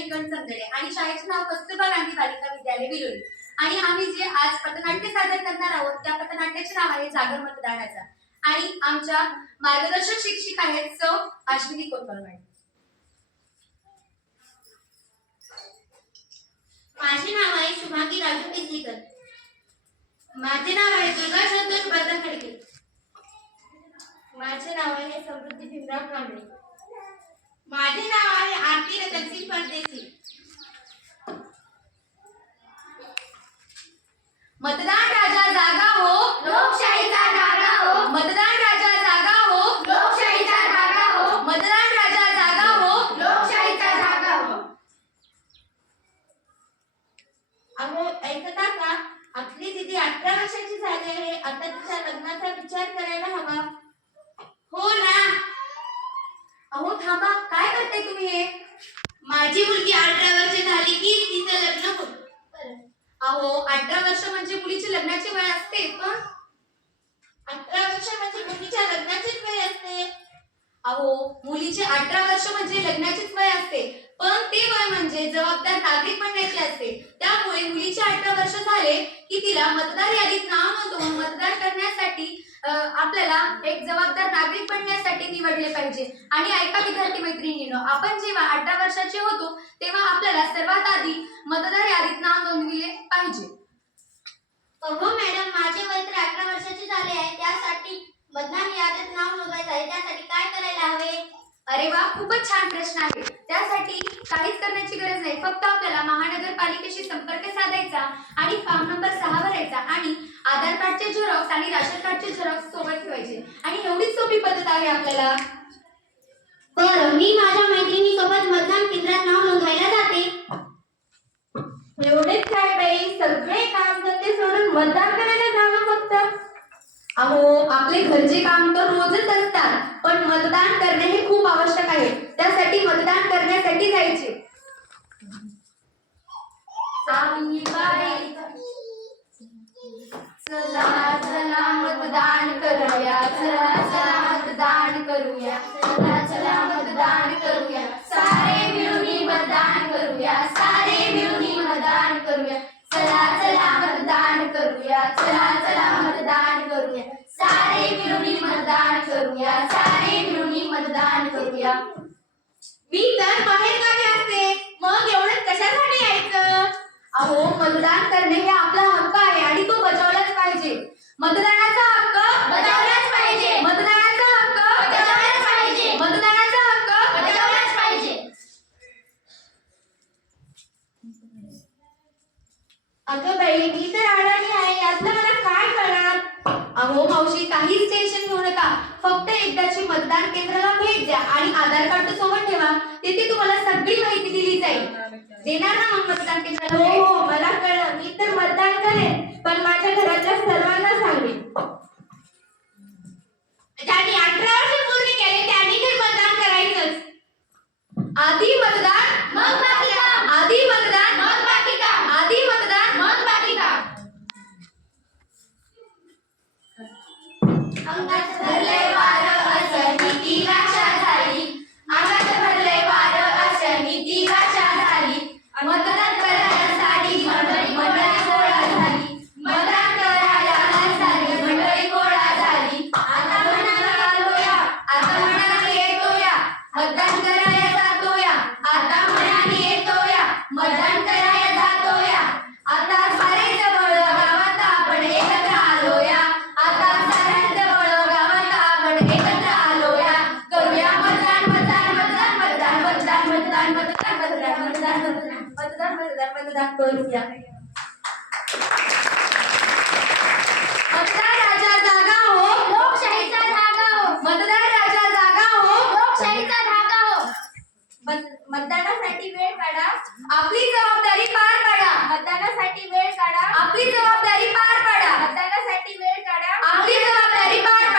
इंगण संगडे आणि शाळेचे नाव कस्तुरबा गांधी बालिका विद्यालय विरोळी। आणि आम्ही जे आज पथनाट्य सादर करणार आहोत त्या पथनाट्याचे नाव आहे जागर मतदानाचा। आणि आमच्या मार्गदर्शक शिक्षिका आहेत सौ अश्विनी कोतवाल। माझे नाव आहे शुभांगी राजू पिसलीकर। माझे नाव आहे दुर्गा संतोष बर्दा खडके। माझे नाव आहे समृद्धी भीमराव कांबळे। माझे नाव आहे आरती रतनसिंग परदेशी। मतदान राजा जागा हो, लोकशाहीचा धागा हो, मतदान राजा जागा हो, लोकशाहीचा धागा हो, मतदान राजा जागा हो, लोकशाहीचा धागा हो। अहो ऐकता का, आपली दीदी 18 वर्षाची झाली आहे, आता तिच्या लग्नाचा विचार करायला हवा। हो ना। अहो थांबा, काय करते तुम्ही हे? माझी मुलगी 18 वर्ष झाली की तिचं लग्न होतं। अहो 18 वर्ष म्हणजे मुलीचे लग्नाचे वय असते, पण 18 वर्ष म्हणजे मुलीच्या लग्नाचीच वय असते। अहो मुलीचे 18 वर्ष म्हणजे लग्नाचीच वय असते, पण ते वय म्हणजे जबाबदार नागरिक बनण्याचे असते। त्यामुळे मुलीचे 18 वर्ष झाले की तिला मतदार यादीत नाव नोंदवून मतदान करण्यासाठी आपल्याला एक जबाबदार नागरिक बनण्यासाठी निवडले पाहिजे। आणि ऐका विद्यार्थी मैत्रिणींनो, आपण जेव्हा 18 वर्षाचे होतो तेव्हा आपल्याला सर्वात आधी मतदार यादीत नाव नोंदविले पाहिजे। अहो मॅडम, माझे वय तर 18 वर्षाचे झाले आहे, त्यासाठी मतदान यादीत नाव नोंदवायचं आहे, त्यासाठी काय करायला हवे? अरे वा, खूपच छान प्रश्न आहे। त्यासाठी काहीच करण्याची गरज नाही, फक्त आपल्याला महानगरपालिकेशी संपर्क साधायचा आणि फॉर्म नंबर 6 भरायचा आणि आधार कार्डचे झेरॉक्स आणि राशन कार्डचे झेरॉक्स सोबत ठेवायचे आणि एवढीच सोपी पद्धत आहे आपल्याला। बरं, मी माझ्या मैत्रिणीसोबत मतदान केंद्रात नाव नोंदवायला जाते। एवढेच काय बाई, सगळे काम धंदे सोडून मतदान करायला जावं फक्त? अहो आपले घरचे काम तर रोजच असतात, पण मतदान करणे हे खूप आवश्यक आहे। त्यासाठी मतदान करण्यासाठी जायचे। चला चला मतदान करूया, चला चला मतदान करूया, चला चला मतदान करूया, सारे मिळून मतदान करूया, सारे मिळून मतदान करूया, चला चला मतदान करूया, चला चला मतदान करूया, सारे मिळून मतदान करूया, सारे मिळून मतदान करूया। मी तर बाहेर गावी असते, मग एवढं कशासाठी यायचं? अहो मतदान करणे हे आपला हक्क आहे आणि तो बजावलाच पाहिजे। मतदानाचा हक्क बजावलाच पाहिजे, मतदानाचा हक्क बजावलाच पाहिजे, मतदानाचा हक्क बजावलाच पाहिजे। अगं बाई, मी तर अडाणी आहे, यातलं मला काय कळणार? अहो मावशी, काहीच टेन्शन घेऊ नका, फक्त एकदाची मतदान केंद्राला भेट द्या आणि आधार कार्ड सोबत ठेवा, तिथे तुम्हाला सगळी माहिती दिली जाईल। देणार ना मग मतदान केंद्राला हो भेट? हो, मला कळलं, मी तर मतदान करेन, पण माझ्या घरातल्या सर्वांना सांगेन। ज्यांनी 18 वर्ष पूर्ण केले त्यांनी तर मतदान करायचंच। आधी मतदान मग बाकी काम, आधी मतदान मग बाकी काम, आधी मतदान मग बाकी काम। अंगात भरलंय वारं असं नीती भाषा झाली, अंगात भरलंय वारं असं नीती भाषा झाली, मतदान करण्यासाठी मंडळी गोळा झाली, मतदान करण्यासाठी मंडळी गोळा झाली। आता म्हणाला आलोया, आता म्हणाला येतोया, मतदान करायला जातोया, आता म्हणाला येतोया, मतदान करायला जातोया। आता सारे जवळ गावात आपण एकत्र आलोया, आता सारे जवळ गावात आपण एकत्र आलोया, करूया मतदान मतदान मतदान मतदान मतदान मतदान मतदान मतदान मतदान मतदान मतदान मतदान करूया। मतदार राजा जागा हो, लोकशाहीचा धागा हो, मतदार राजा जागा हो, लोकशाहीचा धागा हो। मतदानासाठी वेळ काढा, आपली जबाबदारी पार पाडा, मतदानासाठी वेळ काढा, आपली जबाबदारी पार पाडा, मतदानासाठी वेळ काढा, आपली जबाबदारी पार